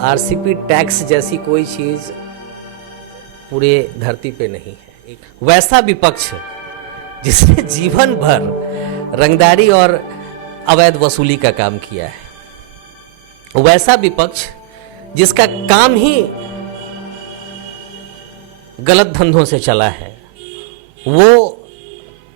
RCP tax जैसी कोई चीज पूरे धरती पे नहीं है। एक वैसा विपक्ष जिसने जीवन भर रंगदारी और अवैध वसूली का काम किया है, वैसा विपक्ष जिसका काम ही गलत धंधों से चला है, वो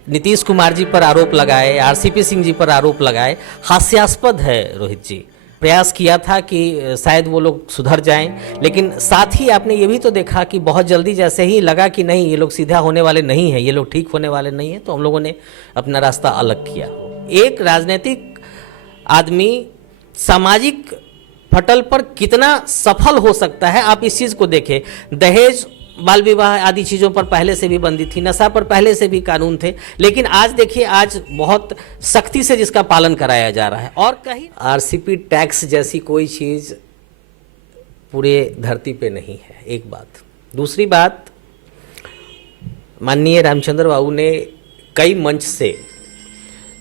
नीतीश कुमार जी पर आरोप लगाए, आरसीपी सिंह जी पर आरोप लगाए, हास्यास्पद है। रोहित जी प्रयास किया था कि शायद वो लोग सुधर जाएं, लेकिन साथ ही आपने ये भी तो देखा कि बहुत जल्दी जैसे ही लगा कि नहीं ये लोग सीधा होने वाले नहीं हैं, ये लोग ठीक होने वाले नहीं हैं, तो हम लोगों ने अपना रास्ता अलग किया। एक राजनीतिक आदमी सामाजिक पटल पर कितना सफल हो सकता है, आप इस चीज़ को देखें। दहेज, बाल विवाह आदि चीज़ों पर पहले से भी बंदी थी, नशा पर पहले से भी कानून थे, लेकिन आज देखिए आज बहुत सख्ती से जिसका पालन कराया जा रहा है। और कहीं आरसीपी टैक्स जैसी कोई चीज़ पूरे धरती पे नहीं है, एक बात। दूसरी बात, माननीय रामचंद्र बाबू ने कई मंच से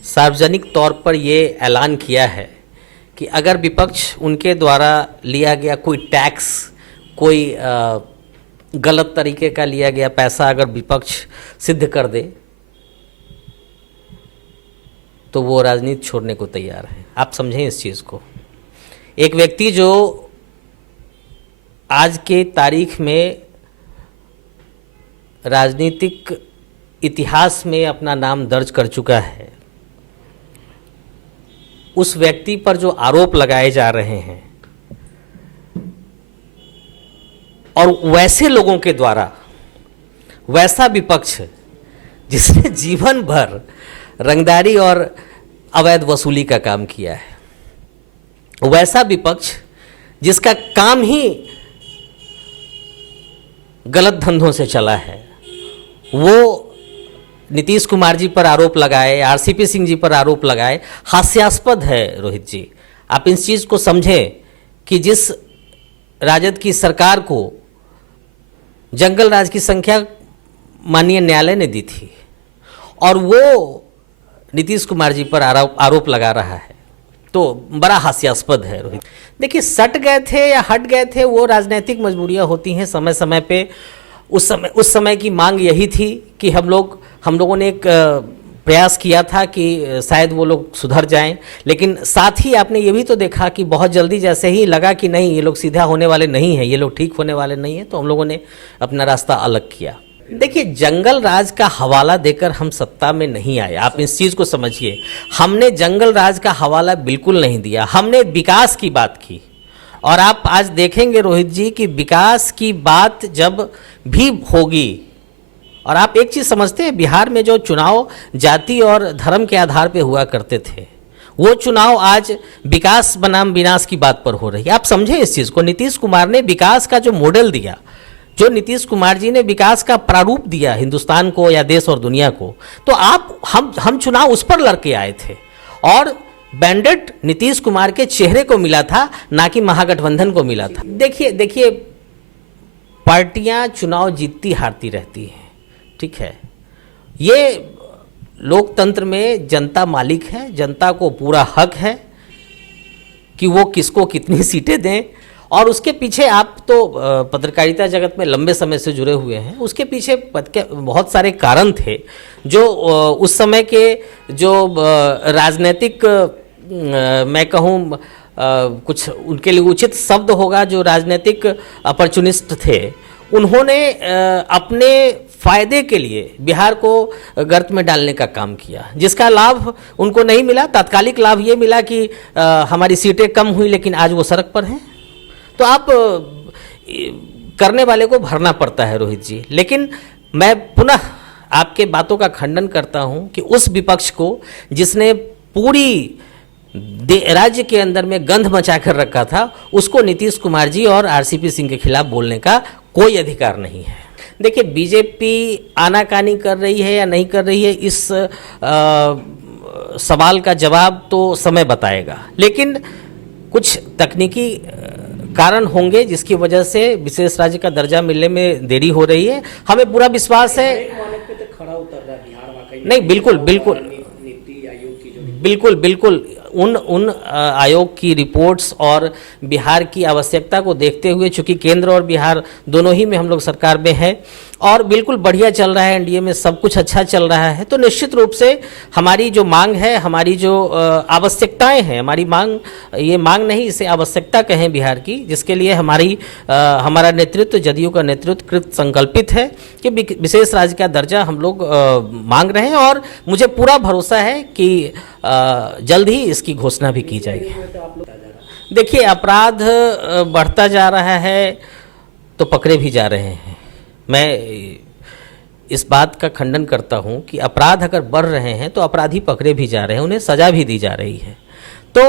सार्वजनिक तौर पर ये ऐलान किया है कि अगर विपक्ष उनके द्वारा लिया गया कोई टैक्स, कोई गलत तरीके का लिया गया पैसा अगर विपक्ष सिद्ध कर दे तो वो राजनीति छोड़ने को तैयार है। आप समझें इस चीज़ को। एक व्यक्ति जो आज के तारीख में राजनीतिक इतिहास में अपना नाम दर्ज कर चुका है, उस व्यक्ति पर जो आरोप लगाए जा रहे हैं और वैसे लोगों के द्वारा, वैसा विपक्ष जिसने जीवन भर रंगदारी और अवैध वसूली का काम किया है, वैसा विपक्ष जिसका काम ही गलत धंधों से चला है, वो नीतीश कुमार जी पर आरोप लगाए, आरसीपी सिंह जी पर आरोप लगाए, हास्यास्पद है। रोहित जी आप इस चीज़ को समझें कि जिस राजद की सरकार को जंगल राज की संख्या माननीय न्यायालय ने दी थी और वो नीतीश कुमार जी पर आरोप लगा रहा है, तो बड़ा हास्यास्पद है। रोहित देखिए, सट गए थे या हट गए थे, वो राजनीतिक मजबूरियां होती हैं समय समय पे। उस समय की मांग यही थी कि हम लोगों ने एक प्रयास किया था कि शायद वो लोग सुधर जाएं, लेकिन साथ ही आपने ये भी तो देखा कि बहुत जल्दी जैसे ही लगा कि नहीं ये लोग सीधा होने वाले नहीं हैं, ये लोग ठीक होने वाले नहीं हैं, तो हम लोगों ने अपना रास्ता अलग किया। देखिए, जंगल राज का हवाला देकर हम सत्ता में नहीं आए, आप इस चीज़ को समझिए। हमने जंगल राज का हवाला बिल्कुल नहीं दिया, हमने विकास की बात की। और आप आज देखेंगे रोहित जी कि विकास की बात जब भी होगी, और आप एक चीज़ समझते हैं, बिहार में जो चुनाव जाति और धर्म के आधार पे हुआ करते थे, वो चुनाव आज विकास बनाम विनाश की बात पर हो रही है। आप समझें इस चीज़ को। नीतीश कुमार ने विकास का जो मॉडल दिया, जो नीतीश कुमार जी ने विकास का प्रारूप दिया हिंदुस्तान को या देश और दुनिया को, तो हम चुनाव उस पर लड़के आए थे और बैंडेड नीतीश कुमार के चेहरे को मिला था, ना कि महागठबंधन को मिला था। देखिए पार्टियां चुनाव जीतती हारती रहती हैं, ठीक है। ये लोकतंत्र में जनता मालिक है, जनता को पूरा हक है कि वो किसको कितनी सीटें दें। और उसके पीछे आप तो पत्रकारिता जगत में लंबे समय से जुड़े हुए हैं, उसके पीछे बहुत सारे कारण थे जो उस समय के जो राजनीतिक, मैं कहूँ कुछ उनके लिए उचित शब्द होगा, जो राजनीतिक अपॉर्चुनिस्ट थे, उन्होंने अपने फायदे के लिए बिहार को गर्त में डालने का काम किया, जिसका लाभ उनको नहीं मिला। तात्कालिक लाभ ये मिला कि हमारी सीटें कम हुई, लेकिन आज वो सड़क पर हैं। तो आप करने वाले को भरना पड़ता है रोहित जी। लेकिन मैं पुनः आपके बातों का खंडन करता हूं कि उस विपक्ष को जिसने पूरी राज्य के अंदर में गंध मचा कर रखा था, उसको नीतीश कुमार जी और आरसीपी सिंह के खिलाफ बोलने का कोई अधिकार नहीं है। देखिए, बीजेपी आनाकानी कर रही है या नहीं कर रही है, इस सवाल का जवाब तो समय बताएगा, लेकिन कुछ तकनीकी कारण होंगे जिसकी वजह से विशेष राज्य का दर्जा मिलने में देरी हो रही है। हमें पूरा विश्वास है। नहीं, बिल्कुल बिल्कुल बिल्कुल बिल्कुल उन आयोग की रिपोर्ट्स और बिहार की आवश्यकता को देखते हुए, चूंकि केंद्र और बिहार दोनों ही में हम लोग सरकार में है और बिल्कुल बढ़िया चल रहा है, एनडीए में सब कुछ अच्छा चल रहा है, तो निश्चित रूप से हमारी जो मांग है, हमारी जो आवश्यकताएं हैं, हमारी मांग, ये मांग नहीं इसे आवश्यकता कहें बिहार की, जिसके लिए हमारा नेतृत्व, जदयू का नेतृत्व कृत संकल्पित है कि विशेष राज्य का दर्जा हम लोग मांग रहे हैं और मुझे पूरा भरोसा है कि जल्द ही इसकी घोषणा भी की जाएगी। देखिए, अपराध बढ़ता जा रहा है तो पकड़े भी जा रहे हैं। मैं इस बात का खंडन करता हूं कि अपराध अगर बढ़ रहे हैं तो अपराधी पकड़े भी जा रहे हैं, उन्हें सजा भी दी जा रही है। तो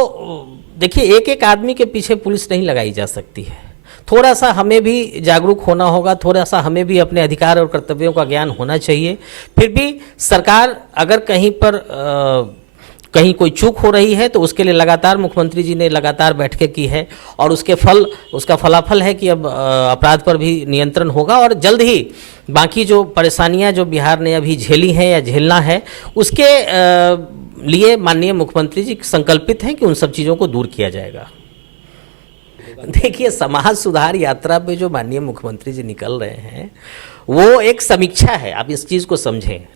देखिए, एक एक आदमी के पीछे पुलिस नहीं लगाई जा सकती है। थोड़ा सा हमें भी जागरूक होना होगा, थोड़ा सा हमें भी अपने अधिकार और कर्तव्यों का ज्ञान होना चाहिए। फिर भी सरकार अगर कहीं कोई चूक हो रही है तो उसके लिए लगातार मुख्यमंत्री जी ने लगातार बैठकें की है और उसका फलाफल है कि अब अपराध पर भी नियंत्रण होगा और जल्द ही बाकी जो परेशानियां जो बिहार ने अभी झेली हैं या झेलना है, उसके लिए माननीय मुख्यमंत्री जी संकल्पित हैं कि उन सब चीज़ों को दूर किया जाएगा। देखिए, समाज सुधार यात्रा पे जो माननीय मुख्यमंत्री जी निकल रहे हैं वो एक समीक्षा है, आप इस चीज़ को समझें।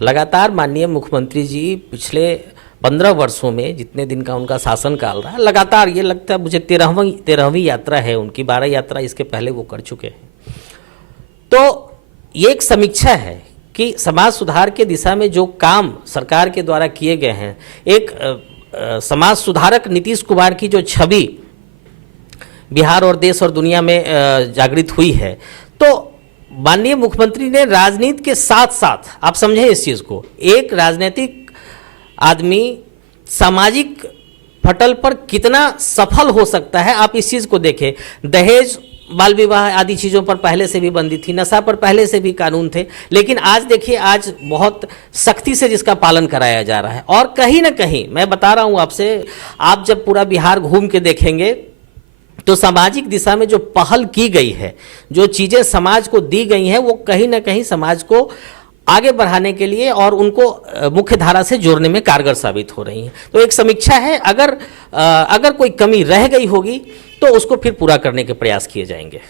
लगातार माननीय मुख्यमंत्री जी पिछले 15 वर्षों में, जितने दिन का उनका शासनकाल रहा, लगातार ये लगता है मुझे 13वीं यात्रा है उनकी, 12 यात्रा इसके पहले वो कर चुके हैं। तो ये एक समीक्षा है कि समाज सुधार के दिशा में जो काम सरकार के द्वारा किए गए हैं, एक समाज सुधारक नीतीश कुमार की जो छवि बिहार और देश और दुनिया में जागृत हुई है, तो माननीय मुख्यमंत्री ने राजनीति के साथ साथ, आप समझें इस चीज़ को, एक राजनीतिक आदमी सामाजिक पटल पर कितना सफल हो सकता है, आप इस चीज़ को देखें। दहेज, बाल विवाह आदि चीज़ों पर पहले से भी बंदी थी, नशा पर पहले से भी कानून थे, लेकिन आज देखिए, आज बहुत सख्ती से जिसका पालन कराया जा रहा है। और कहीं ना कहीं मैं बता रहा हूँ आपसे, आप जब पूरा बिहार घूम के देखेंगे तो सामाजिक दिशा में जो पहल की गई है, जो चीज़ें समाज को दी गई हैं, वो कहीं ना कहीं समाज को आगे बढ़ाने के लिए और उनको मुख्य धारा से जोड़ने में कारगर साबित हो रही हैं। तो एक समीक्षा है, अगर कोई कमी रह गई होगी तो उसको फिर पूरा करने के प्रयास किए जाएंगे।